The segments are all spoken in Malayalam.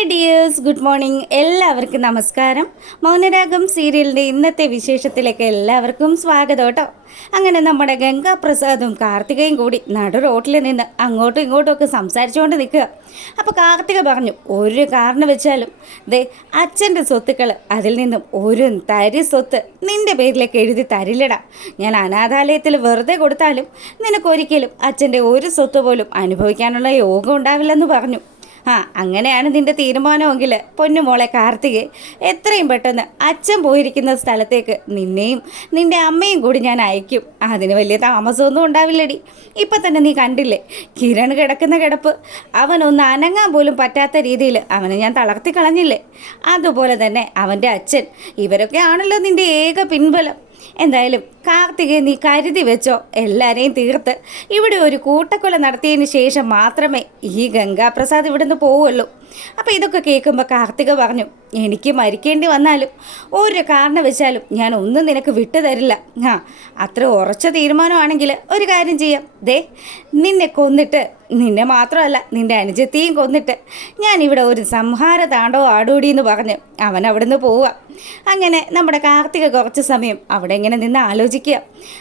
Hi dears, good morning. എല്ലാവർക്കും നമസ്കാരം. മൗനരാഗം സീരിയലിൻ്റെ ഇന്നത്തെ വിശേഷത്തിലേക്ക് എല്ലാവർക്കും സ്വാഗതം കേട്ടോ. അങ്ങനെ നമ്മുടെ ഗംഗാപ്രസാദും കാർത്തികയും കൂടി നടു റോട്ടിൽ നിന്ന് അങ്ങോട്ടും ഇങ്ങോട്ടും ഒക്കെ സംസാരിച്ചുകൊണ്ട് നിൽക്കുക. അപ്പോൾ കാർത്തിക പറഞ്ഞു, ഒരു കാരണം വെച്ചാലും ദേ അച്ഛൻ്റെ സ്വത്തുക്കൾ അതിൽ നിന്നും ഒരു തരി സ്വത്ത് നിൻ്റെ പേരിലേക്ക് എഴുതി തരില്ലടാ. ഞാൻ അനാഥാലയത്തിൽ വെറുതെ കൊടുത്താലും നിനക്കൊരിക്കലും അച്ഛൻ്റെ ഒരു സ്വത്ത് പോലും അനുഭവിക്കാനുള്ള യോഗം ഉണ്ടാവില്ലെന്ന് പറഞ്ഞു. അങ്ങനെയാണ് നിൻ്റെ തീരുമാനമെങ്കിൽ പൊന്നുമോളെ കാർത്തികെ, എത്രയും പെട്ടെന്ന് അച്ഛൻ പോയിരിക്കുന്ന സ്ഥലത്തേക്ക് നിന്നെയും നിൻ്റെ അമ്മയും കൂടി ഞാൻ അയക്കും. അതിന് വലിയ താമസമൊന്നും ഉണ്ടാവില്ലടി. ഇപ്പം തന്നെ നീ കണ്ടില്ലേ കിരൺ കിടക്കുന്ന കിടപ്പ്, അവനൊന്ന് അനങ്ങാൻ പോലും പറ്റാത്ത രീതിയിൽ അവനെ ഞാൻ തളർത്തി കളഞ്ഞില്ലേ. അതുപോലെ തന്നെ അവൻ്റെ അച്ഛൻ, ഇവരൊക്കെ ആണല്ലോ നിൻ്റെ ഏക പിൻബലം. എന്തായാലും കാർത്തികെ, നീ കരുതി വെച്ചോ, എല്ലാവരെയും തീർത്ത് ഇവിടെ ഒരു കൂട്ടക്കൊല നടത്തിയതിന് ശേഷം മാത്രമേ ഈ ഗംഗാപ്രസാദ് ഇവിടുന്ന് പോവുള്ളൂ. അപ്പോൾ ഇതൊക്കെ കേൾക്കുമ്പോൾ കാർത്തിക പറഞ്ഞു, എനിക്ക് മരിക്കേണ്ടി വന്നാലും ഒരു കാരണം വെച്ചാലും ഞാൻ ഒന്നും നിനക്ക് വിട്ടു തരില്ല. അത്ര ഉറച്ച തീരുമാനമാണെങ്കിൽ ഒരു കാര്യം ചെയ്യാം. ദേ നിന്നെ കൊന്നിട്ട്, നിന്നെ മാത്രമല്ല നിൻ്റെ അനുജത്തെയും കൊന്നിട്ട് ഞാനിവിടെ ഒരു സംഹാര താണ്ഡവം ആടൂടിയെന്ന് പറഞ്ഞ് അവൻ അവിടുന്ന് പോവുക. അങ്ങനെ നമ്മുടെ കാർത്തിക കുറച്ച് സമയം അവിടെ ഇങ്ങനെ നിന്ന് ആലോചിക്കുക.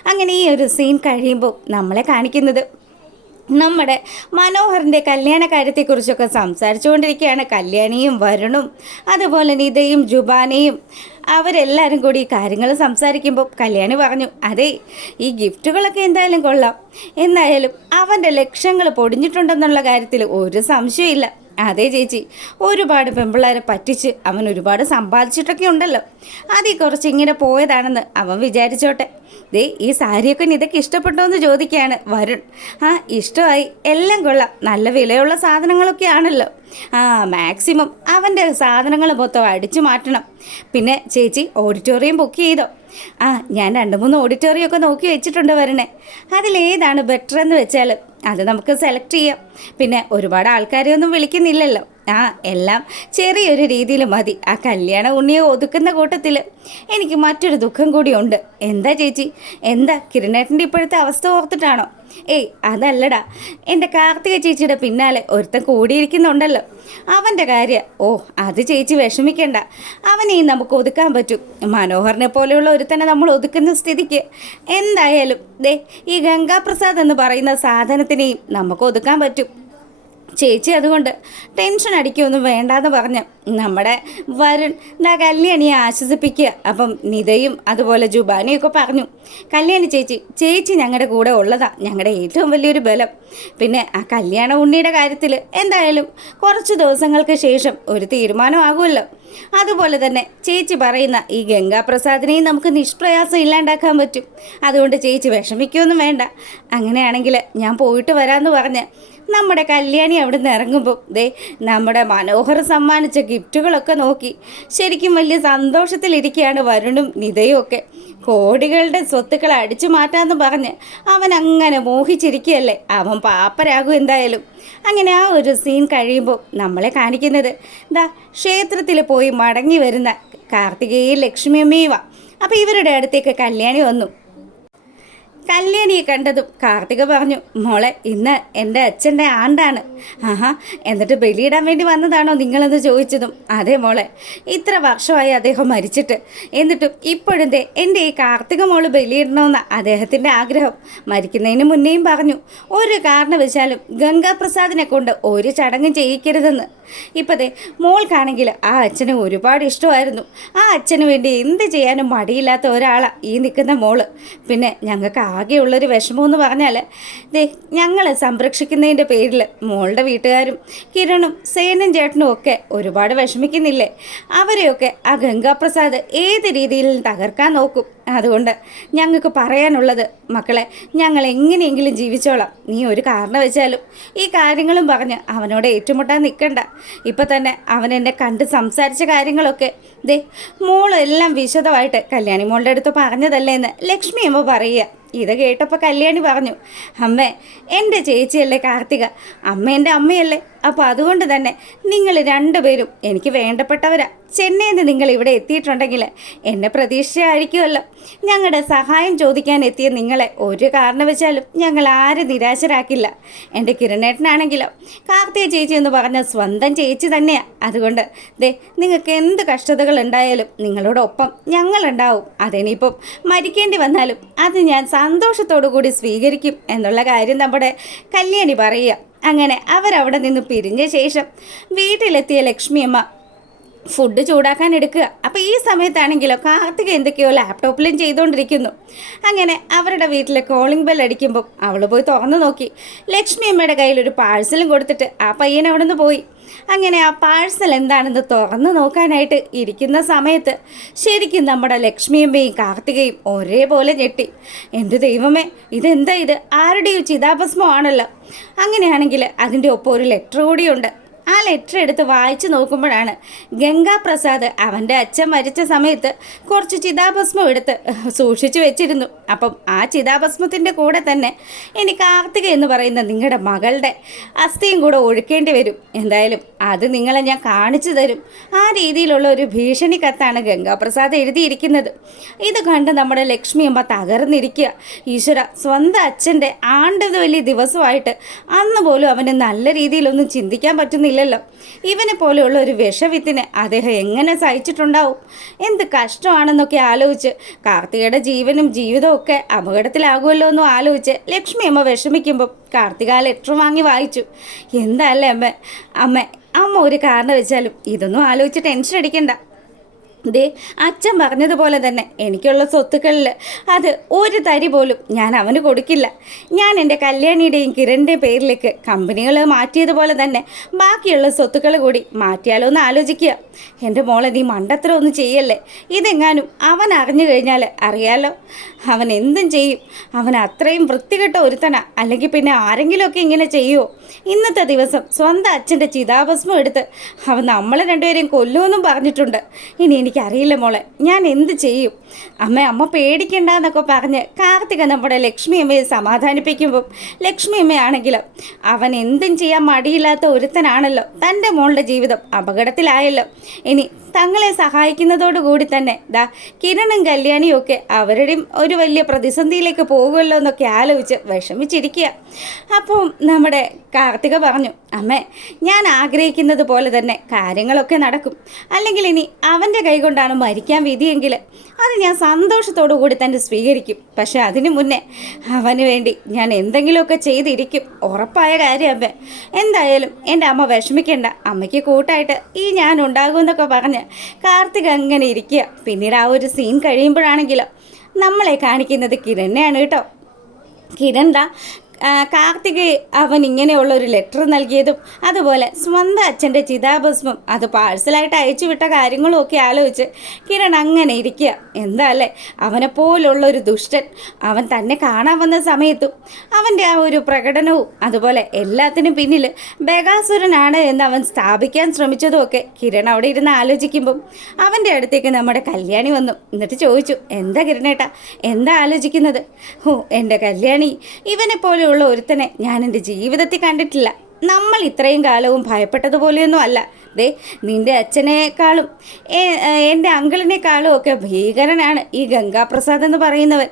അങ്ങനെ ഈ ഒരു സീൻ കഴിയുമ്പോൾ നമ്മളെ കാണിക്കുന്നത് നമ്മുടെ മനോഹറിൻ്റെ കല്യാണ കാര്യത്തെക്കുറിച്ചൊക്കെ സംസാരിച്ചുകൊണ്ടിരിക്കുകയാണ്. കല്യാണിയും വരുണും അതുപോലെ നിതയും ജുബാനയും അവരെല്ലാവരും കൂടി ഈ കാര്യങ്ങൾ സംസാരിക്കുമ്പോൾ കല്യാണി പറഞ്ഞു, അതെ ഈ ഗിഫ്റ്റുകളൊക്കെ എന്തായാലും കൊള്ളാം, എന്തായാലും അവൻ്റെ ലക്ഷ്യങ്ങൾ പൊടിഞ്ഞിട്ടുണ്ടെന്നുള്ള കാര്യത്തിൽ ഒരു സംശയമില്ല. അതെ ചേച്ചി, ഒരുപാട് പെമ്പിള്ളേരെ പറ്റിച്ച് അവൻ ഒരുപാട് സമ്പാദിച്ചിട്ടൊക്കെ ഉണ്ടല്ലോ. അതിൽ കുറച്ച് ഇങ്ങനെ പോയതാണെന്ന് അവൻ വിചാരിച്ചോട്ടെ. ദേ ഈ സാരിയൊക്കെ ഇതൊക്കെ ഇഷ്ടപ്പെട്ടോ എന്ന് ചോദിക്കുകയാണ് വരുൺ. ഇഷ്ടമായി, എല്ലാം കൊള്ളാം, നല്ല വിലയുള്ള സാധനങ്ങളൊക്കെ ആണല്ലോ. മാക്സിമം അവൻ്റെ സാധനങ്ങൾ മൊത്തം അടിച്ചു മാറ്റണം. പിന്നെ ചേച്ചി ഓഡിറ്റോറിയം ബുക്ക് ചെയ്തോ? ഞാൻ 2-3 ഓഡിറ്റോറിയം ഒക്കെ നോക്കി വെച്ചിട്ടുണ്ട് വരണേ. അതിലേതാണ് ബെറ്റർ എന്ന് വെച്ചാൽ അത് നമുക്ക് സെലക്ട് ചെയ്യാം. പിന്നെ ഒരുപാട് ആൾക്കാരെ ഒന്നും വിളിക്കുന്നില്ലല്ലോ. എല്ലാം ചെറിയൊരു രീതിയിൽ മതി. ആ കല്യാണ ഉണ്ണിയെ ഒതുക്കുന്ന കൂട്ടത്തിൽ എനിക്ക് മറ്റൊരു ദുഃഖം കൂടിയുണ്ട്. എന്താ ചേച്ചി, എന്താ കിരണേട്ടൻ്റെ ഇപ്പോഴത്തെ അവസ്ഥ ഓർത്തിട്ടാണോ? അതല്ലടാ, എൻ്റെ കാർത്തിക ചേച്ചിയുടെ പിന്നാലെ ഒരുത്തൻ കൂടിയിരിക്കുന്നുണ്ടല്ലോ, അവൻ്റെ കാര്യം. അത് ചേച്ചി വിഷമിക്കണ്ട, അവനെയും നമുക്ക് ഒതുക്കാൻ പറ്റും. മനോഹറിനെ പോലെയുള്ള ഒരുത്തനെ നമ്മൾ ഒതുക്കുന്ന സ്ഥിതിക്ക് എന്തായാലും ദേ ഈ ഗംഗാപ്രസാദ് എന്ന് പറയുന്ന സാധനത്തിനെയും നമുക്ക് ഒതുക്കാൻ പറ്റും ചേച്ചി. അതുകൊണ്ട് ടെൻഷൻ അടിക്കുകയൊന്നും വേണ്ടാന്ന് പറഞ്ഞ് നമ്മുടെ വരുൺ കല്യാണിയെ ആശ്വസിപ്പിക്കുക. അപ്പം നിതയും അതുപോലെ ജുബാനയൊക്കെ പറഞ്ഞു, കല്യാണി ചേച്ചി ഞങ്ങളുടെ കൂടെ ഉള്ളതാ ഞങ്ങളുടെ ഏറ്റവും വലിയൊരു ബലം. പിന്നെ ആ കല്യാണ ഉണ്ണിയുടെ കാര്യത്തിൽ എന്തായാലും കുറച്ച് ദിവസങ്ങൾക്ക് ശേഷം ഒരു തീരുമാനമാകുമല്ലോ. അതുപോലെ തന്നെ ചേച്ചി പറയുന്ന ഈ ഗംഗാപ്രസാദിനെയും നമുക്ക് നിഷ്പ്രയാസം ഇല്ലാണ്ടാക്കാൻ പറ്റും. അതുകൊണ്ട് ചേച്ചി വിഷമിക്കുകയൊന്നും വേണ്ട. അങ്ങനെയാണെങ്കിൽ ഞാൻ പോയിട്ട് വരാമെന്ന് പറഞ്ഞ് നമ്മുടെ കല്യാണി അവിടെ നിന്ന് ഇറങ്ങുമ്പോൾ ദേ നമ്മുടെ മനോഹർ സമ്മാനിച്ച ഗിഫ്റ്റുകളൊക്കെ നോക്കി ശരിക്കും വലിയ സന്തോഷത്തിലിരിക്കുകയാണ് വരുണും നിതയും ഒക്കെ. കോടികളുടെ സ്വത്തുക്കൾ അടിച്ചു മാറ്റാമെന്ന് പറഞ്ഞ് അവൻ അങ്ങനെ മോഹിച്ചിരിക്കുകയല്ലേ. അവൻ പാപ്പരാകും എന്തായാലും. അങ്ങനെ ആ ഒരു സീൻ കഴിയുമ്പോൾ നമ്മളെ കാണിക്കുന്നത് ക്ഷേത്രത്തിൽ പോയി മടങ്ങി വരുന്ന കാർത്തികേയും ലക്ഷ്മിയമ്മയുമാണ്. അപ്പോൾ ഇവരുടെ അടുത്തേക്ക് കല്യാണി വന്നു. കല്യാണിയെ കണ്ടതും കാർത്തിക പറഞ്ഞു, മോളെ ഇന്ന് എൻ്റെ അച്ഛൻ്റെ ആണ്ടാണ്. എന്നിട്ട് ബലിയിടാൻ വേണ്ടി വന്നതാണോ നിങ്ങളെന്ന് ചോദിച്ചതും, അതെ മോളെ, ഇത്ര വർഷമായി അദ്ദേഹം മരിച്ചിട്ട്, എന്നിട്ടും ഇപ്പോഴും എൻ്റെ ഈ കാർത്തിക മോള് ബലിയിടണമെന്ന അദ്ദേഹത്തിൻ്റെ ആഗ്രഹം. മരിക്കുന്നതിന് മുന്നേയും പറഞ്ഞു, ഒരു കാരണവശാലും ഗംഗാപ്രസാദിനെ കൊണ്ട് ഒരു ചടങ്ങും ചെയ്യിക്കരുതെന്ന്. ഇപ്പോഴത്തെ മോൾക്കാണെങ്കിൽ ആ അച്ഛനെ ഒരുപാട് ഇഷ്ടമായിരുന്നു. ആ അച്ഛന് വേണ്ടി എന്ത് ചെയ്യാനും മടിയില്ലാത്ത ഒരാളാണ് ഈ നിൽക്കുന്ന മോള്. പിന്നെ ഞങ്ങൾക്ക് ആകെയുള്ളൊരു വിഷമമെന്ന് പറഞ്ഞാൽ ഞങ്ങളെ സംരക്ഷിക്കുന്നതിൻ്റെ പേരിൽ മോളുടെ വീട്ടുകാരും കിരണും സേനൻ ചേട്ടനും ഒക്കെ ഒരുപാട് വിഷമിക്കുന്നില്ലേ. അവരെയൊക്കെ ആ ഗംഗാപ്രസാദ് ഏത് രീതിയിൽ തകർക്കാൻ നോക്കും. അതുകൊണ്ട് ഞങ്ങൾക്ക് പറയാനുള്ളത്, മക്കളെ, ഞങ്ങൾ എങ്ങനെയെങ്കിലും ജീവിച്ചോളാം. നീ ഒരു കാരണം വെച്ചാലും ഈ കാര്യങ്ങളും പറഞ്ഞ് അവനോട് ഏറ്റുമുട്ടാൻ നിൽക്കണ്ട. ഇപ്പം തന്നെ അവൻ എന്നെ കണ്ട് സംസാരിച്ച കാര്യങ്ങളൊക്കെ മോളെല്ലാം വിശദമായിട്ട് കല്യാണി മോളുടെ അടുത്ത് പറഞ്ഞതല്ലേ എന്ന് ലക്ഷ്മി അമ്മ പറയുക. ഇത് കേട്ടപ്പോൾ കല്യാണി പറഞ്ഞു, അമ്മേ എൻ്റെ ചേച്ചിയല്ലേ കാർത്തിക, അമ്മ എൻ്റെ അമ്മയല്ലേ, അപ്പോൾ അതുകൊണ്ട് തന്നെ നിങ്ങൾ രണ്ടുപേരും എനിക്ക് വേണ്ടപ്പെട്ടവരാ. ചെന്നൈയിൽ നിന്ന് നിങ്ങൾ ഇവിടെ എത്തിയിട്ടുണ്ടെങ്കിൽ എന്നെ പ്രതീക്ഷയായിരിക്കുമല്ലോ. ഞങ്ങളുടെ സഹായം ചോദിക്കാൻ എത്തിയ നിങ്ങളെ ഒരു കാരണവശാലും ഞങ്ങൾ ആരും നിരാശരാക്കില്ല. എൻ്റെ കിരണേട്ടനാണെങ്കിലോ കാർത്തിക ചേച്ചി എന്ന് പറഞ്ഞ സ്വന്തം ചേച്ചി തന്നെയാണ്. അതുകൊണ്ട് നിങ്ങൾക്ക് എന്ത് കഷ്ടതകൾ ഉണ്ടായാലും നിങ്ങളോടൊപ്പം ഞങ്ങളുണ്ടാവും. അതിനിപ്പം മരിക്കേണ്ടി വന്നാലും അത് ഞാൻ സന്തോഷത്തോടു കൂടി സ്വീകരിക്കും എന്നുള്ള കാര്യം നമ്മുടെ കല്യാണി പറയുക. അങ്ങനെ അവരവിടെ നിന്ന് പിരിഞ്ഞ ശേഷം വീട്ടിലെത്തിയ ലക്ഷ്മിയമ്മ ഫുഡ് ചൂടാക്കാൻ എടുക്കുക. അപ്പോൾ ഈ സമയത്താണെങ്കിലോ കാർത്തിക എന്തൊക്കെയോ ലാപ്ടോപ്പിലും ചെയ്തുകൊണ്ടിരിക്കുന്നു. അങ്ങനെ അവരുടെ വീട്ടിൽ കോളിംഗ് ബെൽ അടിക്കുമ്പം അവൾ പോയി തുറന്നു നോക്കി. ലക്ഷ്മി അമ്മയുടെ കയ്യിലൊരു പാഴ്സലും കൊടുത്തിട്ട് ആ പയ്യൻ അവിടെ നിന്ന് പോയി. അങ്ങനെ ആ പാഴ്സൽ എന്താണെന്ന് തുറന്നു നോക്കാനായിട്ട് ഇരിക്കുന്ന സമയത്ത് ശരിക്കും നമ്മുടെ ലക്ഷ്മിയമ്മയും കാർത്തികയും ഒരേപോലെ ഞെട്ടി. എൻ്റെ ദൈവമേ, ഇതെന്താ ഇത്? ആരുടെയോ ചിതാഭസ്മമാണല്ലോ. അങ്ങനെയാണെങ്കിൽ അതിൻ്റെ ഒപ്പം ഒരു ലെറ്റർ കൂടിയുണ്ട്. ആ ലെറ്റർ എടുത്ത് വായിച്ചു നോക്കുമ്പോഴാണ് ഗംഗാപ്രസാദ് അവൻ്റെ അച്ഛൻ മരിച്ച സമയത്ത് കുറച്ച് ചിതാഭസ്മം എടുത്ത് സൂക്ഷിച്ചു വെച്ചിരുന്നു. അപ്പം ആ ചിതാഭസ്മത്തിൻ്റെ കൂടെ തന്നെ ഇനി കാർത്തിക എന്ന് പറയുന്ന നിങ്ങളുടെ മകളുടെ അസ്ഥിയും കൂടെ ഒഴുക്കേണ്ടി വരും. എന്തായാലും അത് നിങ്ങളെ ഞാൻ കാണിച്ചു തരും. ആ രീതിയിലുള്ള ഒരു ഭീഷണി കത്താണ് ഗംഗാപ്രസാദ് എഴുതിയിരിക്കുന്നത്. ഇത് കണ്ട് നമ്മുടെ ലക്ഷ്മിയമ്മ തകർന്നിരിക്കുക. ഈശ്വര, സ്വന്തം അച്ഛൻ്റെ ആണ്ടത് വലിയ ദിവസമായിട്ട് അന്ന് പോലും അവന് നല്ല രീതിയിലൊന്നും ചിന്തിക്കാൻ പറ്റുന്നില്ല. ഇവനെ പോലെയുള്ള ഒരു വിഷവിത്തിന് അദ്ദേഹം എങ്ങനെ സഹിച്ചിട്ടുണ്ടാവും? എന്ത് കഷ്ടമാണെന്നൊക്കെ ആലോചിച്ച് കാർത്തികയുടെ ജീവനും ജീവിതവും ഒക്കെ അപകടത്തിലാകുമല്ലോ എന്നും ആലോചിച്ച് ലക്ഷ്മി അമ്മ വിഷമിക്കുമ്പോൾ കാർത്തിക ആ ലെറ്റർ വാങ്ങി വായിച്ചു. എന്താല്ലേ അമ്മ ഒരു കാരണം വെച്ചാലും ഇതൊന്നും ആലോചിച്ച് ടെൻഷൻ അടിക്കണ്ട. അച്ഛൻ പറഞ്ഞതുപോലെ തന്നെ എനിക്കുള്ള സ്വത്തുക്കളിൽ അത് ഒരു തരി പോലും ഞാൻ അവന് കൊടുക്കില്ല. ഞാൻ എൻ്റെ കല്യാണിയുടെയും കിരണിൻ്റെയും പേരിലേക്ക് കമ്പനികൾ മാറ്റിയതുപോലെ തന്നെ ബാക്കിയുള്ള സ്വത്തുക്കൾ കൂടി മാറ്റിയാലോ എന്ന് ആലോചിക്കുക. എൻ്റെ മോളെ, നീ മണ്ടത്തരം ഒന്നും ചെയ്യല്ലേ. ഇതെങ്ങാനും അവൻ അറിഞ്ഞു കഴിഞ്ഞാൽ അറിയാലോ, അവൻ എന്തും ചെയ്യും. അവൻ അത്രയും വൃത്തികെട്ട ഒരുത്തനാ. അല്ലെങ്കിൽ പിന്നെ ആരെങ്കിലുമൊക്കെ ഇങ്ങനെ ചെയ്യുമോ? ഇന്നത്തെ ദിവസം സ്വന്തം അച്ഛൻ്റെ ചിതാഭസ്മം എടുത്ത് അവൻ നമ്മളെ രണ്ടുപേരെയും കൊല്ലുമെന്നും പറഞ്ഞിട്ടുണ്ട്. ഇനി എനിക്കറിയില്ല മോളെ, ഞാൻ എന്ത് ചെയ്യും? അമ്മ പേടിക്കണ്ട എന്നൊക്കെ പറഞ്ഞ് കാർത്തിക നമ്മുടെ ലക്ഷ്മി അമ്മയെ സമാധാനിപ്പിക്കുമ്പം ലക്ഷ്മി അമ്മയാണെങ്കിലും അവൻ എന്തും ചെയ്യാൻ മടിയില്ലാത്ത ഒരുത്തനാണല്ലോ. തൻ്റെ മോളുടെ ജീവിതം അപകടത്തിലായല്ലോ. ഇനി തങ്ങളെ സഹായിക്കുന്നതോടുകൂടി തന്നെ കിരണും കല്യാണിയും ഒക്കെ അവരുടെയും ഒരു വലിയ പ്രതിസന്ധിയിലേക്ക് പോകുമല്ലോ എന്നൊക്കെ ആലോചിച്ച് വിഷമിച്ചിരിക്കുക. അപ്പം നമ്മുടെ കാർത്തിക പറഞ്ഞു, അമ്മേ, ഞാൻ ആഗ്രഹിക്കുന്നത് പോലെ തന്നെ കാര്യങ്ങളൊക്കെ നടക്കും. അല്ലെങ്കിൽ ഇനി അവൻ്റെ കൈകൊണ്ടാണ് മരിക്കാൻ വിധിയെങ്കിൽ അത് ഞാൻ സന്തോഷത്തോടു കൂടി തന്നെ സ്വീകരിക്കും. പക്ഷെ അതിനു മുന്നേ അവന് വേണ്ടി ഞാൻ എന്തെങ്കിലുമൊക്കെ ചെയ്തിരിക്കും, ഉറപ്പായ കാര്യം അമ്മ. എന്തായാലും എൻ്റെ അമ്മ വിഷമിക്കേണ്ട, അമ്മയ്ക്ക് കൂട്ടായിട്ട് ഈ ഞാൻ ഉണ്ടാകുമെന്നൊക്കെ പറഞ്ഞ് കാർത്തിക അങ്ങനെ ഇരിക്കുക. പിന്നീട് ആ ഒരു സീൻ കഴിയുമ്പോഴാണെങ്കിലോ നമ്മളെ കാണിക്കുന്നത് കിരണിനെയാണ് കേട്ടോ. കിരൺ കാർത്തിക് അവൻ ഇങ്ങനെയുള്ള ഒരു ലെറ്റർ നൽകിയതും അതുപോലെ സ്വന്തം അച്ഛൻ്റെ ചിതാഭസ്മം അത് പാഴ്സലായിട്ട് അയച്ചു വിട്ട കാര്യങ്ങളും ഒക്കെ ആലോചിച്ച് കിരൺ അങ്ങനെ ഇരിക്കുക. എന്താ അല്ലേ, അവനെപ്പോലുള്ള ഒരു ദുഷ്ടൻ അവൻ തന്നെ കാണാൻ വന്ന സമയത്തും അവൻ്റെ ആ ഒരു പ്രകടനവും അതുപോലെ എല്ലാത്തിനും പിന്നിൽ ബകാസുരനാണ് എന്ന് അവൻ സ്ഥാപിക്കാൻ ശ്രമിച്ചതുമൊക്കെ കിരൺ അവിടെ ഇരുന്ന് ആലോചിക്കുമ്പം അവൻ്റെ അടുത്തേക്ക് നമ്മുടെ കല്യാണി വന്നു. എന്നിട്ട് ചോദിച്ചു, എന്താ കിരണേട്ടാ, എന്താ ആലോചിക്കുന്നത്? എൻ്റെ കല്യാണി, ഇവനെപ്പോലെ ഉള്ള ഒരുത്തനെ ഞാൻ എൻ്റെ ജീവിതത്തിൽ കണ്ടിട്ടില്ല. നമ്മൾ ഇത്രയും കാലവും ഭയപ്പെട്ടതുപോലെയൊന്നും അല്ല. നിൻ്റെ അച്ഛനേക്കാളും എൻ്റെ അങ്കിളിനേക്കാളും ഒക്കെ ഭീകരനാണ് ഈ ഗംഗാപ്രസാദ് എന്ന് പറയുന്നവൻ.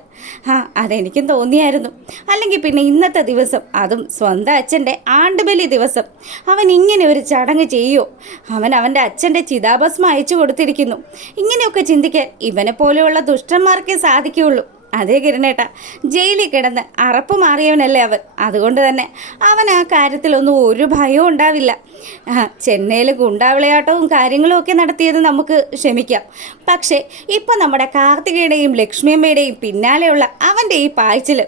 അതെനിക്കും തോന്നിയായിരുന്നു. അല്ലെങ്കിൽ പിന്നെ ഇന്നത്തെ ദിവസം, അതും സ്വന്തം അച്ഛൻ്റെ ആണ്ടുബലി ദിവസം, അവൻ ഇങ്ങനെ ഒരു ചടങ്ങ് ചെയ്യുമോ? അവൻ്റെ അച്ഛൻ്റെ ചിതാഭസ്മം അയച്ചു കൊടുത്തിരിക്കുന്നു. ഇങ്ങനെയൊക്കെ ചിന്തിക്കാൻ ഇവനെ പോലെയുള്ള ദുഷ്ടന്മാർക്കേ സാധിക്കുകയുള്ളൂ. അതേ കിരണേട്ട, ജയിലിൽ കിടന്ന് അറപ്പ് മാറിയവനല്ലേ അവൻ. അതുകൊണ്ട് തന്നെ അവൻ ആ കാര്യത്തിലൊന്നും ഒരു ഭയവും ഉണ്ടാവില്ല. ചെന്നൈയിൽ ഗുണ്ടാവിളയാട്ടവും കാര്യങ്ങളും ഒക്കെ നടത്തിയത് നമുക്ക് ക്ഷമിക്കാം. പക്ഷേ ഇപ്പം നമ്മുടെ കാർത്തികയുടെയും ലക്ഷ്മിയമ്മയുടെയും പിന്നാലെയുള്ള അവൻ്റെ ഈ പായ്ച്ചിൽ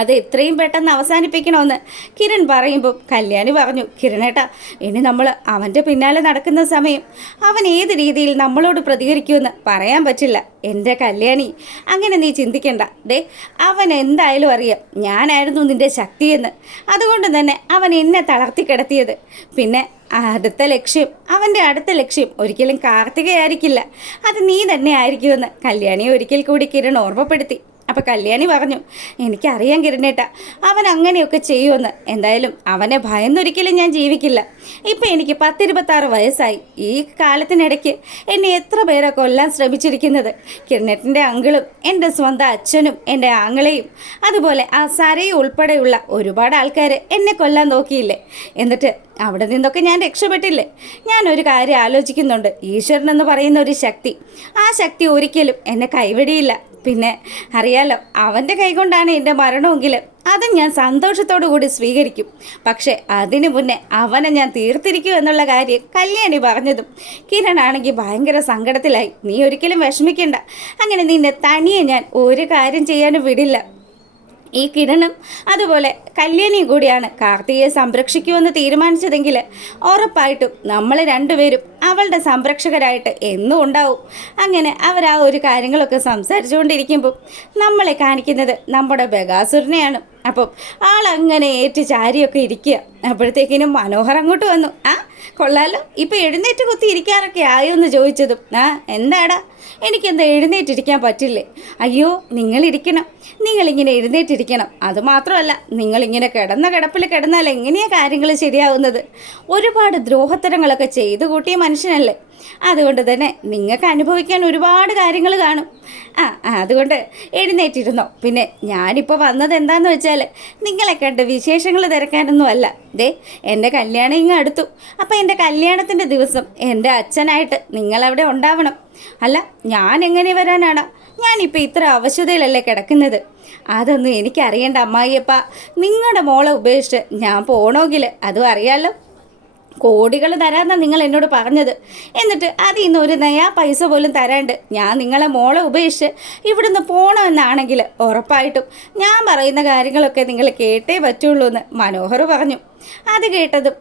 അത് എത്രയും പെട്ടെന്ന് അവസാനിപ്പിക്കണമെന്ന് കിരൺ പറയുമ്പോൾ കല്യാണി പറഞ്ഞു, കിരണേട്ടാ, ഇനി നമ്മൾ അവൻ്റെ പിന്നാലെ നടക്കുന്ന സമയം അവൻ ഏത് രീതിയിൽ നമ്മളോട് പ്രതികരിക്കുമെന്ന് പറയാൻ പറ്റില്ല. എൻ്റെ കല്യാണി, അങ്ങനെ നീ ചിന്തിക്കണ്ട. അവൻ എന്തായാലും അറിയാം ഞാനായിരുന്നു നിൻ്റെ ശക്തിയെന്ന്. അതുകൊണ്ട് തന്നെ അവൻ എന്നെ തളർത്തി കിടത്തിയത്. പിന്നെ അവൻ്റെ അടുത്ത ലക്ഷ്യം ഒരിക്കലും കാർത്തികയായിരിക്കില്ല, അത് നീ തന്നെ ആയിരിക്കുമെന്ന് കല്യാണിയെ ഒരിക്കൽ കൂടി കിരൺ ഓർമ്മപ്പെടുത്തി. അപ്പം കല്യാണി പറഞ്ഞു, എനിക്കറിയാം കിരണേട്ട, അവൻ അങ്ങനെയൊക്കെ ചെയ്യുമെന്ന്. എന്തായാലും അവനെ ഭയന്നൊരിക്കലും ഞാൻ ജീവിക്കില്ല. ഇപ്പം എനിക്ക് 10-26 വയസ്സായി. ഈ കാലത്തിനിടയ്ക്ക് എന്നെ എത്ര പേരെ കൊല്ലാൻ ശ്രമിച്ചിരിക്കുന്നത്. കിരണേട്ടൻ്റെ അങ്കിളും എൻ്റെ സ്വന്തം അച്ഛനും എൻ്റെ ആങ്ങളെയും അതുപോലെ ആ സരയും ഉൾപ്പെടെയുള്ള ഒരുപാട് ആൾക്കാർ എന്നെ കൊല്ലാൻ നോക്കിയില്ലേ. എന്നിട്ട് അവിടെ നിന്നൊക്കെ ഞാൻ രക്ഷപ്പെട്ടില്ലേ. ഞാനൊരു കാര്യം ആലോചിക്കുന്നുണ്ട്. ഈശ്വരനെന്ന് പറയുന്ന ഒരു ശക്തി, ആ ശക്തി ഒരിക്കലും എന്നെ കൈവിടിയില്ല. പിന്നെ അറിയാലോ, അവൻ്റെ കൈകൊണ്ടാണ് എൻ്റെ മരണമെങ്കിൽ അതും ഞാൻ സന്തോഷത്തോടു കൂടി സ്വീകരിക്കും. പക്ഷേ അതിനു മുന്നേ അവനെ ഞാൻ തീർത്തിരിക്കും എന്നുള്ള കാര്യം കല്യാണി പറഞ്ഞതും കിരണാണെങ്കിൽ ഭയങ്കര സങ്കടത്തിലായി. നീ ഒരിക്കലും വിഷമിക്കണ്ട, അങ്ങനെ നിന്നെ തനിയെ ഞാൻ ഒരു കാര്യം ചെയ്യാനും വിടില്ല. ഈ കിരണും അതുപോലെ കല്യാണിയും കൂടിയാണ് കാർത്തികയെ സംരക്ഷിക്കുമെന്ന് തീരുമാനിച്ചതെങ്കിൽ ഉറപ്പായിട്ടും നമ്മൾ രണ്ടുപേരും അവളുടെ സംരക്ഷകരായിട്ട് എന്നും ഉണ്ടാവും. അങ്ങനെ അവർ ആ ഒരു കാര്യങ്ങളൊക്കെ സംസാരിച്ചുകൊണ്ടിരിക്കുമ്പോൾ നമ്മളെ കാണിക്കുന്നത് നമ്മുടെ ബഗാസുരനെയാണ്. അപ്പം ആളങ്ങനെ ഏറ്റ് ചാരിയൊക്കെ ഇരിക്കുക. അപ്പോഴത്തേക്കിനും മനോഹർ അങ്ങോട്ട് വന്നു. ആ കൊള്ളാലോ, ഇപ്പം എഴുന്നേറ്റ് കുത്തി ഇരിക്കാറൊക്കെ ആയോ എന്ന് ചോദിച്ചതും, ആ എന്താടാ, എനിക്കെന്താ എഴുന്നേറ്റിരിക്കാൻ പറ്റില്ലേ? അയ്യോ, നിങ്ങളിരിക്കണം, നിങ്ങളിങ്ങനെ എഴുന്നേറ്റിരിക്കണം. അതുമാത്രമല്ല, നിങ്ങളിങ്ങനെ കിടന്ന കിടപ്പിൽ കിടന്നാൽ എങ്ങനെയാണ് കാര്യങ്ങൾ ശരിയാവുന്നത്? ഒരുപാട് ദ്രോഹത്തരങ്ങളൊക്കെ ചെയ്തു കൂട്ടിയ മനുഷ്യനല്ലേ. അതുകൊണ്ട് തന്നെ നിങ്ങൾക്ക് അനുഭവിക്കാൻ ഒരുപാട് കാര്യങ്ങൾ കാണും. അതുകൊണ്ട് എഴുന്നേറ്റിരുന്നോ. പിന്നെ ഞാനിപ്പോൾ വന്നത് എന്താണെന്ന് വെച്ചാൽ നിങ്ങളെ കണ്ട് വിശേഷങ്ങൾ തിരക്കാനൊന്നും അല്ല. ദേ, എൻ്റെ കല്യാണം ഇങ്ങ് അടുത്തു. അപ്പോൾ എൻ്റെ കല്യാണത്തിൻ്റെ ദിവസം എൻ്റെ അച്ഛനായിട്ട് നിങ്ങളവിടെ ഉണ്ടാവണം. അല്ല, ഞാൻ എങ്ങനെ വരാനാണ്? ഞാനിപ്പോൾ ഇത്ര അവശതയിലല്ലേ കിടക്കുന്നത്. അതൊന്നും എനിക്കറിയേണ്ട അമ്മായിയപ്പ. നിങ്ങളുടെ മോളെ ഉപേക്ഷിച്ച് ഞാൻ പോകണമെങ്കിൽ അതും അറിയാമല്ലോ, കോടികൾ തരാമെന്നാണ് നിങ്ങൾ എന്നോട് പറഞ്ഞത്. എന്നിട്ട് അതിൽ നിന്ന് ഒരു നയാ പൈസ പോലും തരാണ്ട് ഞാൻ നിങ്ങളെ മോളെ ഉപേക്ഷിച്ച് ഇവിടുന്ന് പോകണമെന്നാണെങ്കിൽ ഉറപ്പായിട്ടും ഞാൻ പറയുന്ന കാര്യങ്ങളൊക്കെ നിങ്ങൾ കേട്ടേ പറ്റുള്ളൂ എന്ന് മനോഹർ പറഞ്ഞു. അത് കേട്ടതും,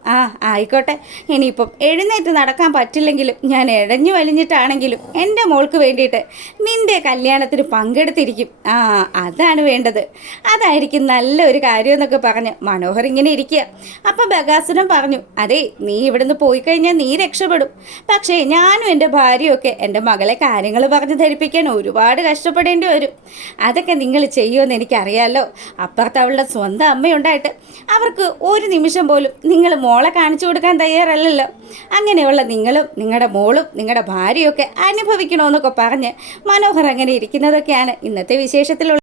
ആയിക്കോട്ടെ, ഇനിയിപ്പം എഴുന്നേറ്റ് നടക്കാൻ പറ്റില്ലെങ്കിലും ഞാൻ ഇഴഞ്ഞു വലിഞ്ഞിട്ടാണെങ്കിലും എൻ്റെ മോൾക്ക് വേണ്ടിയിട്ട് നിൻ്റെ കല്യാണത്തിന് പങ്കെടുത്തിരിക്കും. അതാണ് വേണ്ടത്, അതായിരിക്കും നല്ലൊരു കാര്യം എന്നൊക്കെ പറഞ്ഞ് മനോഹർ ഇങ്ങനെ ഇരിക്കുക. അപ്പം ബഗാസുരൻ പറഞ്ഞു, അതെ, നീ ഇവിടുന്ന് പോയി കഴിഞ്ഞാൽ നീ രക്ഷപ്പെടും. പക്ഷേ ഞാനും എൻ്റെ ഭാര്യയൊക്കെ എൻ്റെ മകളെ കാര്യങ്ങൾ പറഞ്ഞ് ധരിപ്പിക്കാൻ ഒരുപാട് കഷ്ടപ്പെടേണ്ടി വരും. അതൊക്കെ നിങ്ങൾ ചെയ്യുമെന്ന് എനിക്കറിയാമല്ലോ. അപ്പുറത്ത് അവളുടെ സ്വന്തം അമ്മയുണ്ടായിട്ട് അവർക്ക് ഒരു നിമിഷം പോലും നിങ്ങൾ മോളെ കാണിച്ചു കൊടുക്കാൻ തയ്യാറല്ലല്ലോ. അങ്ങനെയുള്ള നിങ്ങളും നിങ്ങളുടെ മോളും നിങ്ങളുടെ ഭാര്യയൊക്കെ അനുഭവിക്കണമെന്നൊക്കെ പറഞ്ഞ് മനോഹർ അങ്ങനെ ഇരിക്കുന്നതൊക്കെയാണ് ഇന്നത്തെ വിശേഷത്തിലുള്ള